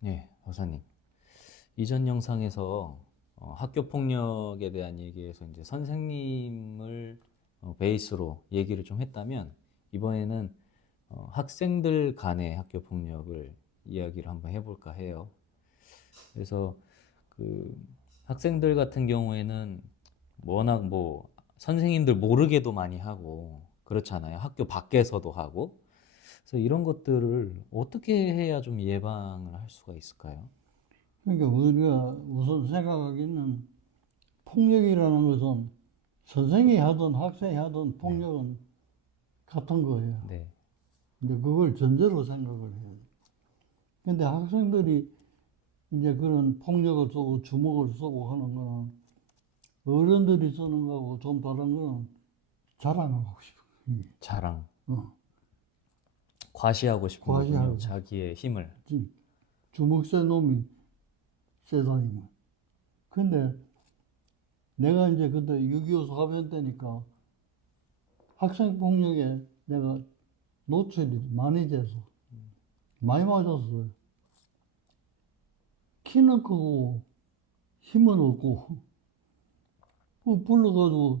네, 박사님. 이전 영상에서 학교 폭력에 대한 얘기에서 이제 선생님을 베이스로 얘기를 좀 했다면 이번에는 학생들 간의 학교 폭력을 이야기를 한번 해볼까 해요. 그래서 그 학생들 같은 경우에는 워낙 뭐 선생님들 모르게도 많이 하고 그렇잖아요. 학교 밖에서도 하고. 그래서 이런 것들을 어떻게 해야 좀 예방을 할 수가 있을까요? 그러니까 우리가 우선 생각하기는 폭력이라는 것은 선생이 하든 학생이 하든 네, 폭력은 같은 거예요. 네, 근데 그걸 전제로 생각을 해야 돼. 근데 학생들이 이제 그런 폭력을 쓰고 주먹을 쓰고 하는 거는 어른들이 쓰는 거하고 좀 다른 거는 자랑하고 싶어. 자랑. 어, 과시하고 싶은 거군요. 과시하고. 자기의 힘을. 주먹 센 놈이 세상이면. 근데 내가 이제 그때 6.25 사변 때니까 학생 폭력에 내가 노출이 많이 돼서 많이 맞았어요. 키는 크고 힘은 없고 불러가지고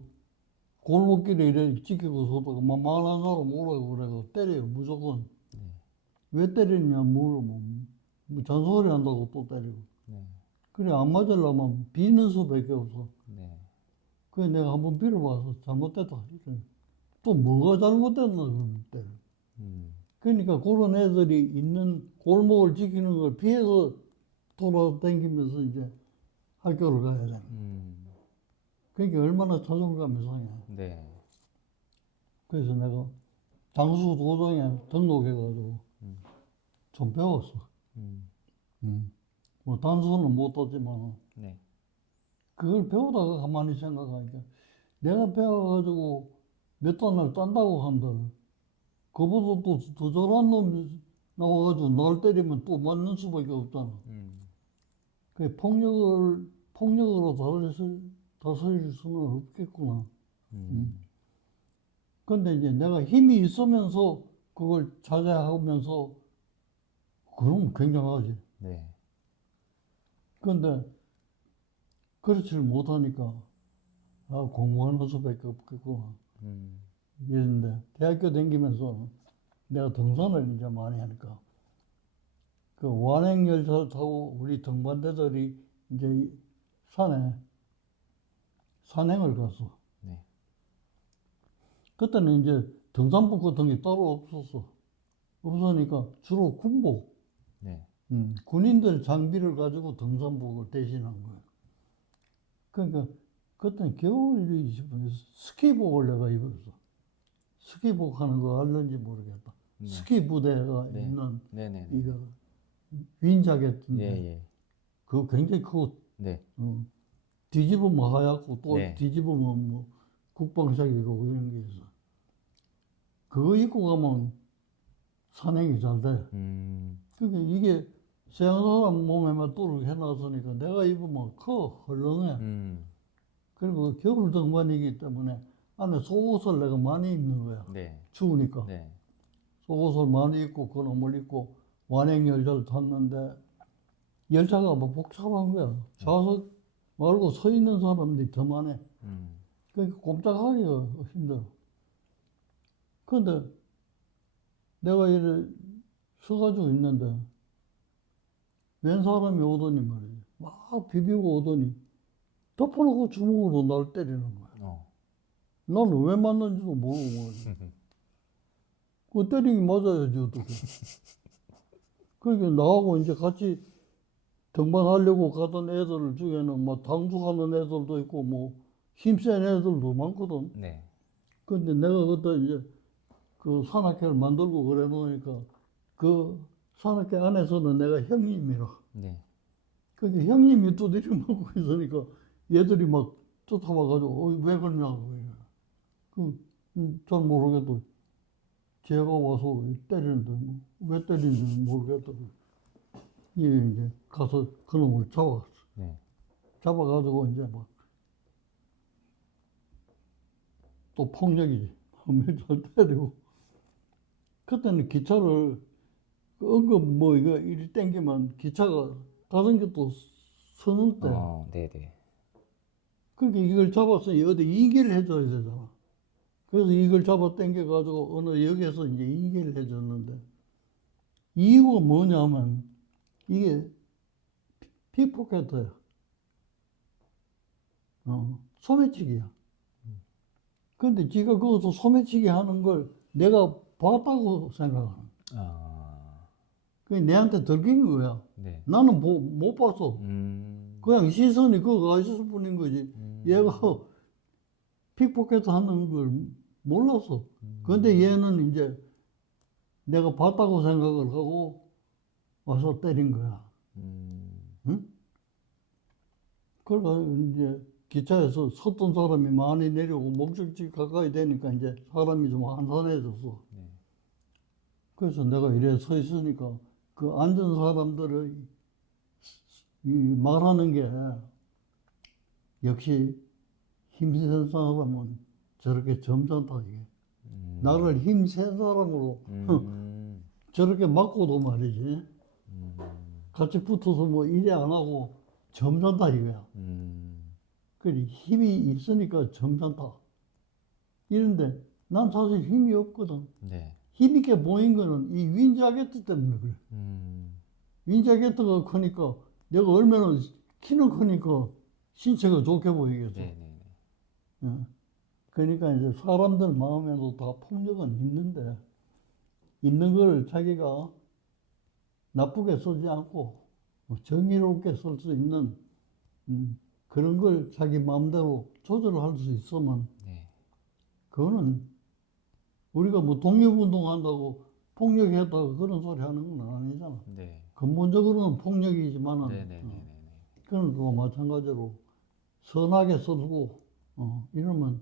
골목길에 이래 지키고 서다가 만만한 사람 오라고 그래가 때려요 무조건. 왜 때리냐 물으면 뭐 잔소리 한다고 또 때리고. 네, 그래 안 맞으려면 비는 수밖에 없어. 네, 그래 내가 한번 빌어봐서 잘못됐다. 또 뭐가 잘못됐나 그러면 때려. 음, 그러니까 그런 애들이 있는 골목을 지키는 걸 피해서 돌아다니면서 이제 학교를 가야 되는. 음, 그러니까 얼마나 자존감이 상해. 네, 그래서 내가 장수 도장에 등록해가지고 좀 배웠어. 음, 음. 뭐 단수는 못 하지만 네, 그걸 배우다가 가만히 생각하니까 내가 배워가지고 몇 단을 딴다고 한들 그보다 또 더 잘한 놈이 나와가지고 날 때리면 또 맞는 수밖에 없잖아. 음, 그 폭력으로 다스릴 수는 없겠구나. 음. 음, 근데 이제 내가 힘이 있으면서 그걸 자제하면서 그럼 굉장하지. 네, 근데 그렇지를 못하니까 아 공부하는 수밖에 없겠구나. 음, 이랬는데 대학교 다니면서 내가 등산을 이제 많이 하니까 그 완행열차 타고 우리 동반대들이 이제 산에 산행을 갔어. 네, 그때는 이제 등산복 같은 게 따로 없었어. 없으니까 주로 군복, 네, 군인들 장비를 가지고 등산복을 대신한 거예요. 그러니까 그때는 겨울이 싶은데 스키복을 내가 입었어. 스키복 하는 거 알는지 모르겠다. 네, 스키 부대가 네, 있는 네, 네, 네, 이거 윈 예, 자켓인데 예, 그거 굉장히 크고 네, 어, 뒤집으면 하얗고 또 네, 뒤집으면 뭐 국방색이고 이런 게 있어. 그거 입고 가면 산행이 잘 돼. 그게 이게 서양 사람 몸에만 뚜르게 해놨으니까 내가 입으면 커 헐렁해. 음, 그리고 겨울 동반이기 때문에 안에 속옷을 내가 많이 입는 거야. 네, 추우니까. 네, 속옷을 많이 입고 그놈을 입고 완행열차를 탔는데 열차가 뭐 복잡한 거야. 좌석 말고 서 있는 사람들이 더 많아. 음, 그러니까 꼼짝하기가 힘들어. 그런데 내가 이래 서가지고 있는데 웬 사람이 오더니 말이야. 막 비비고 오더니 덮어놓고 주먹으로 날 때리는 거야. 어, 나는 왜 맞는지도 모르고 말이야. 그 때리기 맞아야지 어떻게. 그러니까 나하고 이제 같이 등반하려고 가던 애들 중에는 막 당숙하는 애들도 있고 뭐 힘센 애들도 많거든. 네, 근데 내가 그때 이제 그 산악회를 만들고 그래 놓으니까 그 산악회 안에서는 내가 형님이라. 네, 근데 형님이 두드려 맞고 있으니까 얘들이 막 쫓아와가지고 왜 그러냐고. 잘 모르겠고 제가 와서 때리는데 뭐왜 때리는지 모르겠다고. 얘 이제 가서 그놈을 잡았어. 네, 잡아가지고 이제 막 또 폭력이지. 몇살 때리고. 그때는 기차를 그 응급 뭐 이거 이리 땡기면 기차가 자전거 또 서는데 네네. 그러니까 이걸 잡아서 어디 인계를 해줘야 되잖아. 그래서 이걸 잡아 당겨가지고 어느 역에서 이제 인계를 해줬는데 이유가 뭐냐면 이게 픽포켓터야. 소매치기야. 근데 지가 거기서 소매치기 하는 걸 내가 봤다고 생각하는. 아, 그게 내한테 들킨 거야. 네. 나는 못 봤어. 그냥 시선이 그거 가 있을 뿐인 거지. 얘가 픽포켓 하는 걸 몰랐어. 근데 얘는 이제 내가 봤다고 생각을 하고 와서 때린 거야. 응? 그러니까 이제 기차에서 섰던 사람이 많이 내려오고 목적지 가까이 되니까 이제 사람이 좀 한산해졌어. 네. 그래서 내가 이래 서 있으니까 그 앉은 사람들의 이 말하는 게 역시 힘센 사람은 저렇게 점잖다 이게. 나를 힘센 사람으로 저렇게 맞고도 말이지. 같이 붙어서 뭐 일에 안 하고 점잖다 이거야. 그래 힘이 있으니까 점잖다. 이런데 난 사실 힘이 없거든. 네. 힘 있게 보인 거는 이 윈자게트 때문에 그래. 윈자게트가 크니까 내가 얼마나 키는 크니까 신체가 좋게 보이겠어. 네네네. 예. 그러니까 이제 사람들 마음에도 다 폭력은 있는데 있는 걸 자기가 나쁘게 쓰지 않고 정의롭게 쓸 수 있는 그런 걸 자기 마음대로 조절할 수 있으면 네. 그거는 우리가 뭐 독립운동 한다고 폭력했다고 그런 소리 하는 건 아니잖아. 네. 근본적으로는 폭력이지만은 네네네네. 그런 거 마찬가지로 선하게 쓰고 이러면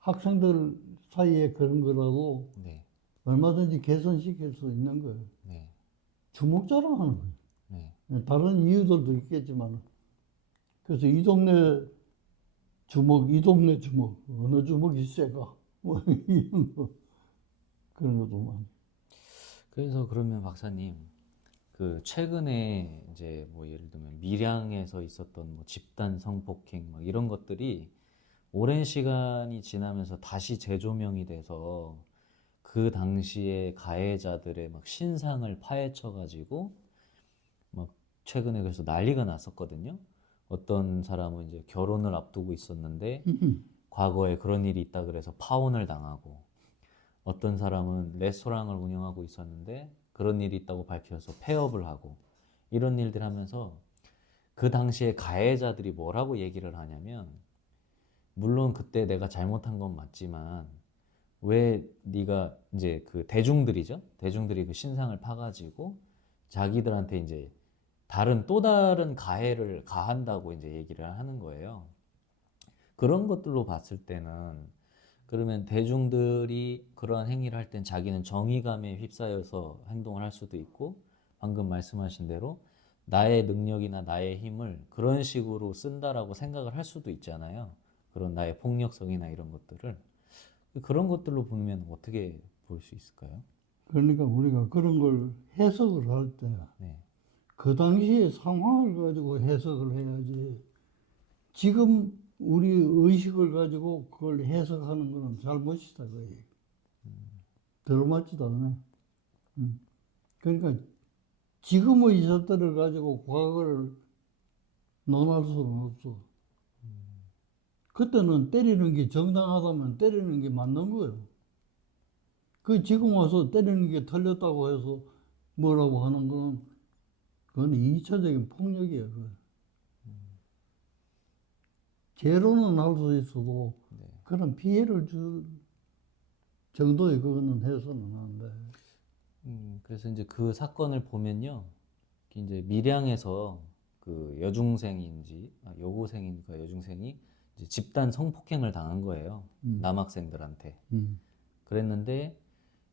학생들 사이에 그런 거라도 네. 얼마든지 개선시킬 수 있는 거예요. 네. 주먹자랑하는 거예요. 네. 다른 이유들도 있겠지만 그래서 이 동네 주먹, 이 동네 주먹, 어느 주먹이 세가 뭐 이런 거 그런 것도 많이. 그래서 그러면 박사님, 그 최근에 이제 뭐 예를 들면 밀양에서 있었던 뭐 집단 성폭행 막 이런 것들이 오랜 시간이 지나면서 다시 재조명이 돼서 그 당시에 가해자들의 막 신상을 파헤쳐 가지고 막 최근에 그래서 난리가 났었거든요. 어떤 사람은 이제 결혼을 앞두고 있었는데 과거에 그런 일이 있다 그래서 파혼을 당하고, 어떤 사람은 레스토랑을 운영하고 있었는데 그런 일이 있다고 밝혀서 폐업을 하고, 이런 일들 하면서 그 당시에 가해자들이 뭐라고 얘기를 하냐면, 물론 그때 내가 잘못한 건 맞지만 왜 네가 이제 그 대중들이죠. 대중들이 그 신상을 파가지고 자기들한테 이제 또 다른 가해를 가한다고 이제 얘기를 하는 거예요. 그런 것들로 봤을 때는 그러면 대중들이 그러한 행위를 할 땐 자기는 정의감에 휩싸여서 행동을 할 수도 있고, 방금 말씀하신 대로 나의 능력이나 나의 힘을 그런 식으로 쓴다라고 생각을 할 수도 있잖아요. 그런 나의 폭력성이나 이런 것들을. 그런 것들로 보면 어떻게 볼 수 있을까요? 그러니까 우리가 그런 걸 해석을 할 때 네. 그 당시의 상황을 가지고 해석을 해야지 지금 우리 의식을 가지고 그걸 해석하는 거는 잘못이다 거의. 들어맞지도 않아. 그러니까 지금의 이것들을 가지고 과거를 논할 수는 없어. 그때는 때리는 게 정당하다면 때리는 게 맞는 거예요. 그 지금 와서 때리는 게 틀렸다고 해서 뭐라고 하는 건 그건 2차적인 폭력이에요. 그건. 죄로는 할 수 있어도 네. 그런 피해를 줄 정도의 그거는 해서는 안 돼. 그래서 이제 그 사건을 보면요, 이제 밀양에서 그 여중생인지 여고생인가 여중생이 이제 집단 성폭행을 당한 거예요. 남학생들한테. 그랬는데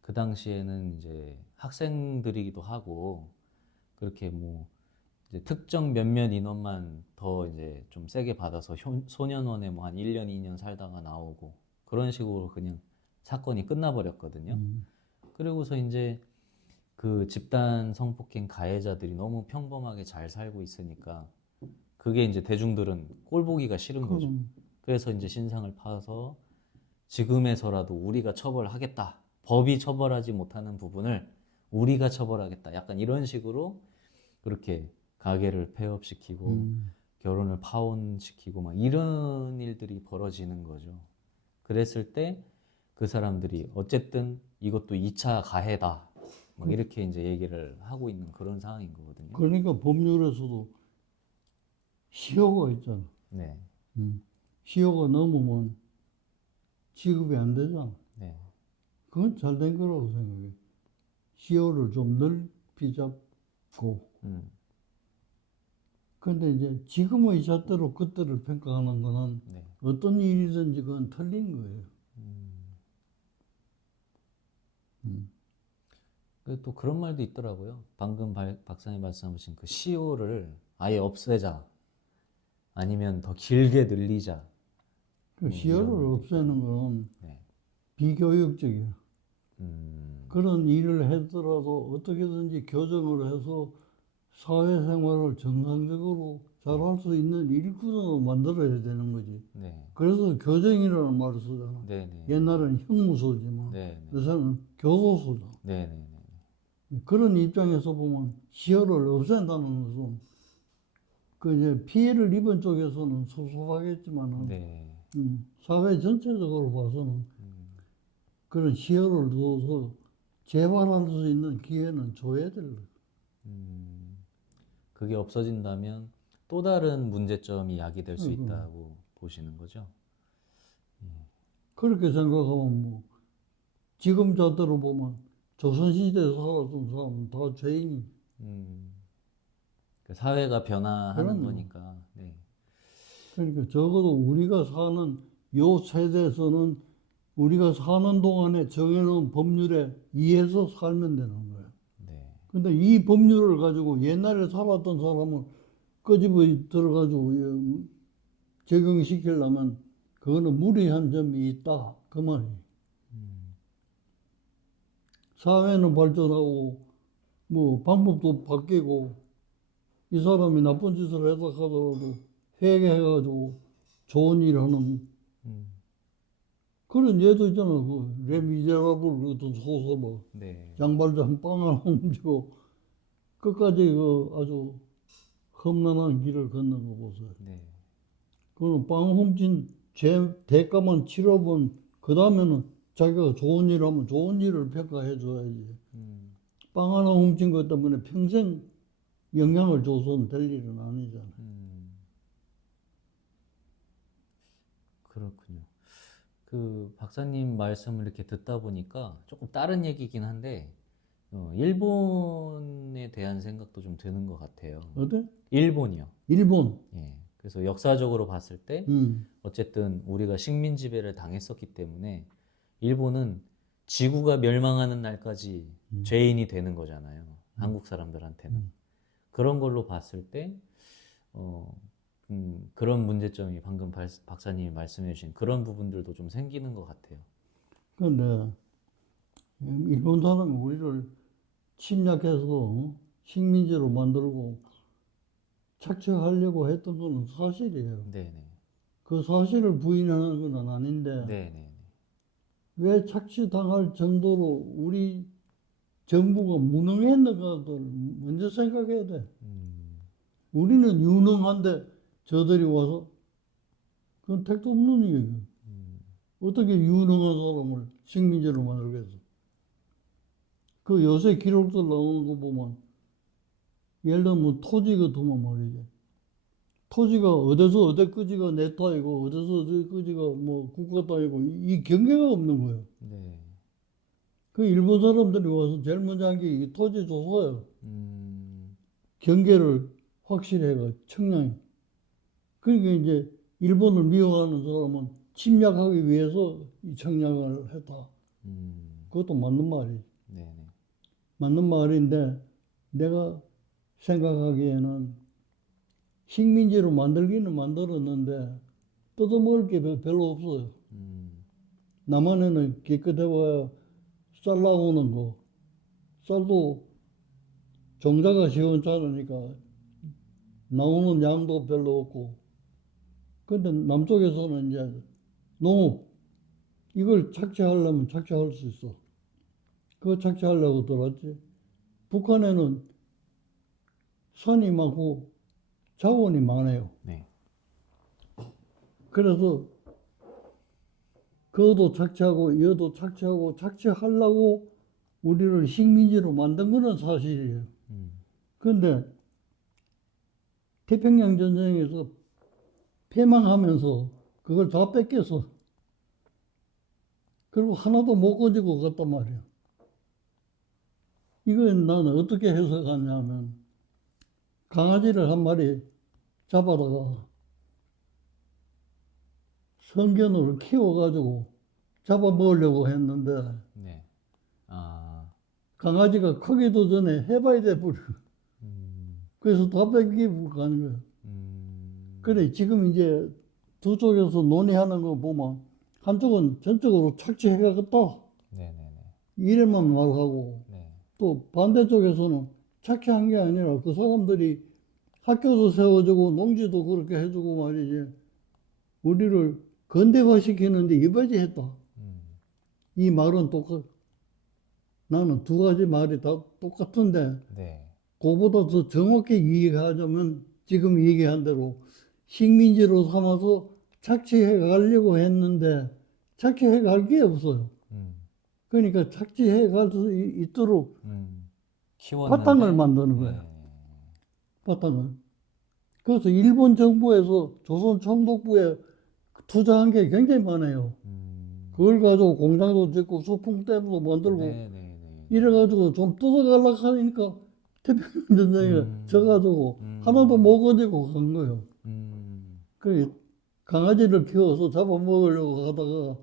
그 당시에는 이제 학생들이기도 하고 그렇게 뭐 이제 특정 몇몇 인원만 더 이제 좀 세게 받아서 소년원에 뭐 한 1년, 2년 살다가 나오고 그런 식으로 그냥 사건이 끝나버렸거든요. 그리고서 이제 그 집단 성폭행 가해자들이 너무 평범하게 잘 살고 있으니까 그게 이제 대중들은 꼴 보기가 싫은 거죠. 그럼 그래서 이제 신상을 파서 지금에서라도 우리가 처벌하겠다. 법이 처벌하지 못하는 부분을 우리가 처벌하겠다. 약간 이런 식으로 그렇게 가게를 폐업시키고 결혼을 파혼시키고 막 이런 일들이 벌어지는 거죠. 그랬을 때 그 사람들이 어쨌든 이것도 2차 가해다. 막 이렇게 이제 얘기를 하고 있는 그런 상황인 거거든요. 그러니까 법률에서도 시효가 있잖아. 네. 시효가 넘으면 지급이 안 되잖아. 네. 그건 잘 된 거라고 생각해. 시효를 좀 넓히 잡고. 근데 이제 지금의 잣대로 그때를 평가하는 거는 네. 어떤 일이든지 그건 틀린 거예요. 또 그런 말도 있더라고요. 방금 박사님 말씀하신 그 시효를 아예 없애자. 아니면 더 길게 늘리자. 그 시효를 이런 없애는 건 네. 비교육적이야. 음, 그런 일을 하더라도 어떻게든지 교정을 해서 사회생활을 정상적으로 잘할 수 있는 일구조로 만들어야 되는 거지. 네. 그래서 교정이라는 말을 쓰잖아. 네네. 옛날에는 형무소지만 네네. 요새는 교도소잖아. 네네. 그런 입장에서 보면 시효를 없앤다는 것은 그 이제 피해를 입은 쪽에서는 섭섭하겠지만은 네. 사회 전체적으로 봐서는 그런 시효를 둬서 재발할 수 있는 기회는 줘야 될 거예요. 그게 없어진다면 또 다른 문제점이 야기될 수 있다고 보시는 거죠? 그렇게 생각하면 뭐 지금 자대로 보면 조선시대에 살았던 사람은 다 죄인이. 그 사회가 변화하는 그럼요. 거니까. 네. 그러니까 적어도 우리가 사는 요 세대에서는 우리가 사는 동안에 정해놓은 법률에 의해서 살면 되는 거예요. 네. 근데 이 법률을 가지고 옛날에 살았던 사람을 끄집어 들어가지고 적용시키려면 그거는 무리한 점이 있다. 그 말이에요. 사회는 발전하고 뭐 방법도 바뀌고 이 사람이 나쁜 짓을 해서 하더라도 회개해가지고 좋은 일 하는 그런 예도 있잖아. 그 레미제라블 같은 소설 뭐 네. 양발장 빵을 훔치고 끝까지 그 아주 험난한 길을 걷는 거 보세요. 네. 그거는 빵 훔친 죄 대가만 치러본 그 다음에는 자기가 좋은 일 하면 좋은 일을 평가해 줘야지. 빵 하나 훔친 것 때문에 평생 영향을 줘서는 될 일은 아니잖아요. 그렇군요. 그 박사님 말씀을 이렇게 듣다 보니까 조금 다른 얘기긴 한데 일본에 대한 생각도 좀 드는 것 같아요. 어때? 일본이요. 일본. 예. 그래서 역사적으로 봤을 때 어쨌든 우리가 식민 지배를 당했었기 때문에 일본은 지구가 멸망하는 날까지 죄인이 되는 거잖아요. 한국 사람들한테는. 그런 걸로 봤을 때 그런 문제점이 방금 박사님이 말씀해 주신 그런 부분들도 좀 생기는 것 같아요. 근데 일본 사람이 우리를 침략해서 식민지로 만들고 착취하려고 했던 건 사실이에요. 네네. 그 사실을 부인하는 건 아닌데 네네. 왜 착취당할 정도로 우리 정부가 무능했는가를 먼저 생각해야 돼. 우리는 유능한데 저들이 와서 그건 택도 없는 얘기예요. 어떻게 유능한 사람을 식민지로 만들겠어? 그 요새 기록들 나오는 거 보면 예를 들면 토지 같으면 말이지. 토지가 어디서 어디 끄지가 내 땅이고 어디서 어디 끄지가 뭐 국가 땅이고 이 경계가 없는 거예요. 네. 그 일본 사람들이 와서 제일 먼저 한 게 이 토지 조사예요. 경계를 확실히 해가 청량히. 그러니까 이제 일본을 미워하는 사람은 침략하기 위해서 이 청량을 했다. 그것도 맞는 말이지. 네네. 맞는 말인데 내가 생각하기에는 식민지로 만들기는 만들었는데 뜯어먹을 게 별로 없어요. 남한에는 기껏 해봐야 쌀 나오는 거, 쌀도 종자가 시원찮으니까 나오는 양도 별로 없고. 근데 남쪽에서는 이제 농업, 이걸 착취하려면 착취할 수 있어. 그거 착취하려고 들어왔지. 북한에는 산이 많고 자원이 많아요. 네. 그래서 그것도 착취하고 이것도 착취하고 착취하려고 우리를 식민지로 만든 거는 사실이에요. 그런데 태평양 전쟁에서 패망하면서 그걸 다 뺏겨서 그리고 하나도 못 가지고 갔단 말이에요. 이건 나는 어떻게 해석하냐면 강아지를 한 마리 잡아다가 성견으로 키워가지고 잡아먹으려고 했는데 네. 아, 강아지가 크기도 전에 해봐야 돼 버려. 그래서 다 뺏기고 가는 거예요. 그래 지금 이제 두 쪽에서 논의하는 거 보면 한쪽은 전적으로 착취해가겠다 네네네. 이래만 말하고 네. 또 반대쪽에서는 착취한 게 아니라 그 사람들이 학교도 세워주고 농지도 그렇게 해주고 말이지 우리를 근대화시키는데 이바지했다. 이 말은 나는 두 가지 말이 다 똑같은데 네. 그보다 더 정확히 이해하자면 지금 얘기한 대로 식민지로 삼아서 착취해 가려고 했는데 착취해 갈 게 없어요. 그러니까 착취해 갈 수 있도록 키웠는데. 바탕을 만드는 거예요. 네. 바탕을. 그래서 일본 정부에서 조선 총독부에 투자한 게 굉장히 많아요. 그걸 가지고 공장도 짓고 소풍댐도 만들고 네네네. 이래가지고 좀 뜯어가려고 하니까 태평양 전쟁에 져가지고 하나도 못 가지고 간 거예요. 그 강아지를 키워서 잡아먹으려고 하다가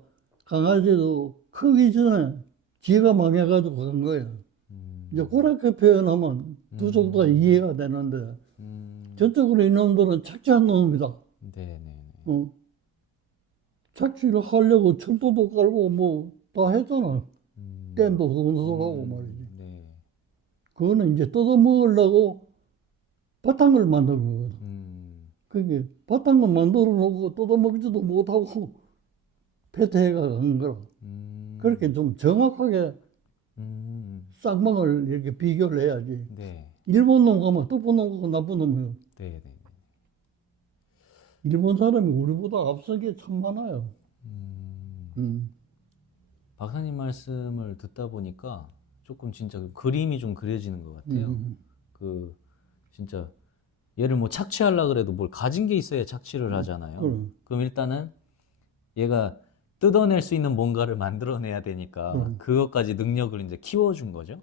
강아지도 크기 전에 지가 망해가지고 간 거예요. 이제 그렇게 표현하면 두 쪽 다 이해가 되는데 전적으로 이놈들은 착취한 놈입니다. 네네. 착취를 하려고 철도도 깔고 뭐 다 했잖아. 댐도 건설하고 말이지. 네. 그거는 이제 뜯어먹으려고 바탕을 만든 거거든. 그게 바탕을 만들어 놓고 뜯어먹지도 못하고 패퇴해가 간 거라. 그렇게 좀 정확하게 쌍방을 이렇게 비교를 해야지. 네. 일본 놈 가면 나쁜 놈하고 나쁜 놈이에요. 네네. 일본 사람이 우리보다 앞선 게 참 많아요. 박사님 말씀을 듣다 보니까 조금 진짜 그 그림이 좀 그려지는 것 같아요. 그 진짜 얘를 뭐 착취하려고 그래도 뭘 가진 게 있어야 착취를 하잖아요. 그럼 일단은 얘가 뜯어낼 수 있는 뭔가를 만들어내야 되니까 그것까지 능력을 이제 키워준 거죠.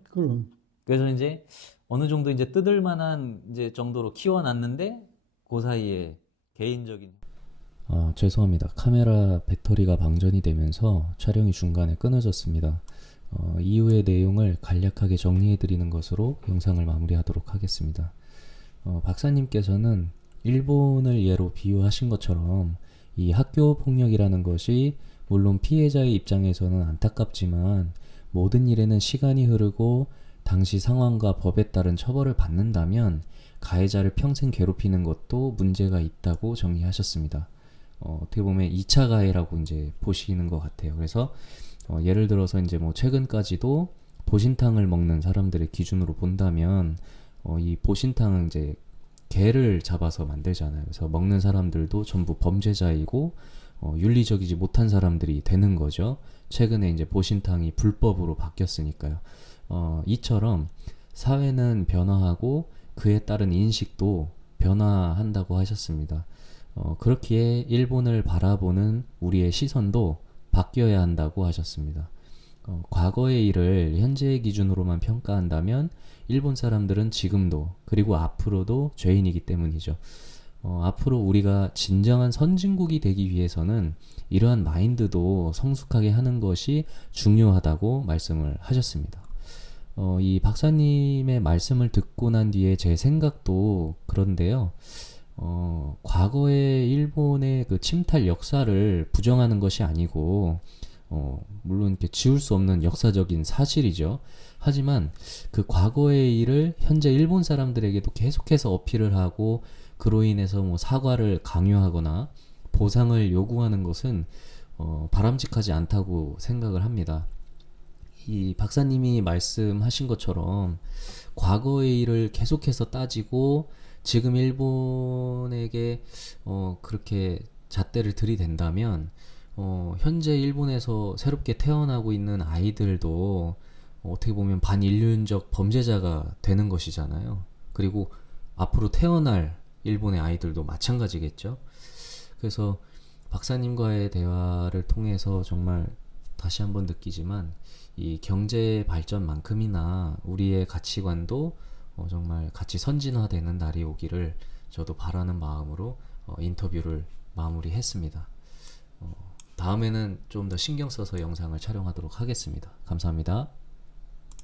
그래서 이제 어느 정도 이제 뜯을 만한 이제 정도로 키워놨는데 그 사이에 개인적인 죄송합니다. 카메라 배터리가 방전이 되면서 촬영이 중간에 끊어졌습니다. 이후의 내용을 간략하게 정리해 드리는 것으로 영상을 마무리하도록 하겠습니다. 박사님께서는 일본을 예로 비유하신 것처럼 이 학교 폭력이라는 것이 물론 피해자의 입장에서는 안타깝지만 모든 일에는 시간이 흐르고 당시 상황과 법에 따른 처벌을 받는다면 가해자를 평생 괴롭히는 것도 문제가 있다고 정리하셨습니다. 어떻게 보면 2차 가해라고 이제 보시는 것 같아요. 그래서 예를 들어서 이제 뭐 최근까지도 보신탕을 먹는 사람들의 기준으로 본다면 이 보신탕은 이제 개를 잡아서 만들잖아요. 그래서 먹는 사람들도 전부 범죄자이고 윤리적이지 못한 사람들이 되는 거죠. 최근에 이제 보신탕이 불법으로 바뀌었으니까요. 이처럼 사회는 변화하고 그에 따른 인식도 변화한다고 하셨습니다. 그렇기에 일본을 바라보는 우리의 시선도 바뀌어야 한다고 하셨습니다. 과거의 일을 현재의 기준으로만 평가한다면 일본 사람들은 지금도 그리고 앞으로도 죄인이기 때문이죠. 앞으로 우리가 진정한 선진국이 되기 위해서는 이러한 마인드도 성숙하게 하는 것이 중요하다고 말씀을 하셨습니다. 이 박사님의 말씀을 듣고 난 뒤에 제 생각도 그런데요. 과거의 일본의 그 침탈 역사를 부정하는 것이 아니고 물론 이렇게 지울 수 없는 역사적인 사실이죠. 하지만 그 과거의 일을 현재 일본 사람들에게도 계속해서 어필을 하고 그로 인해서 뭐 사과를 강요하거나 보상을 요구하는 것은 바람직하지 않다고 생각을 합니다. 이 박사님이 말씀하신 것처럼 과거의 일을 계속해서 따지고 지금 일본에게 그렇게 잣대를 들이댄다면 현재 일본에서 새롭게 태어나고 있는 아이들도 어떻게 보면 반인륜적 범죄자가 되는 것이잖아요. 그리고 앞으로 태어날 일본의 아이들도 마찬가지겠죠. 그래서 박사님과의 대화를 통해서 정말 다시 한번 느끼지만 이 경제 발전만큼이나 우리의 가치관도 정말 같이 선진화되는 날이 오기를 저도 바라는 마음으로 인터뷰를 마무리했습니다. 다음에는 좀 더 신경 써서 영상을 촬영하도록 하겠습니다. 감사합니다.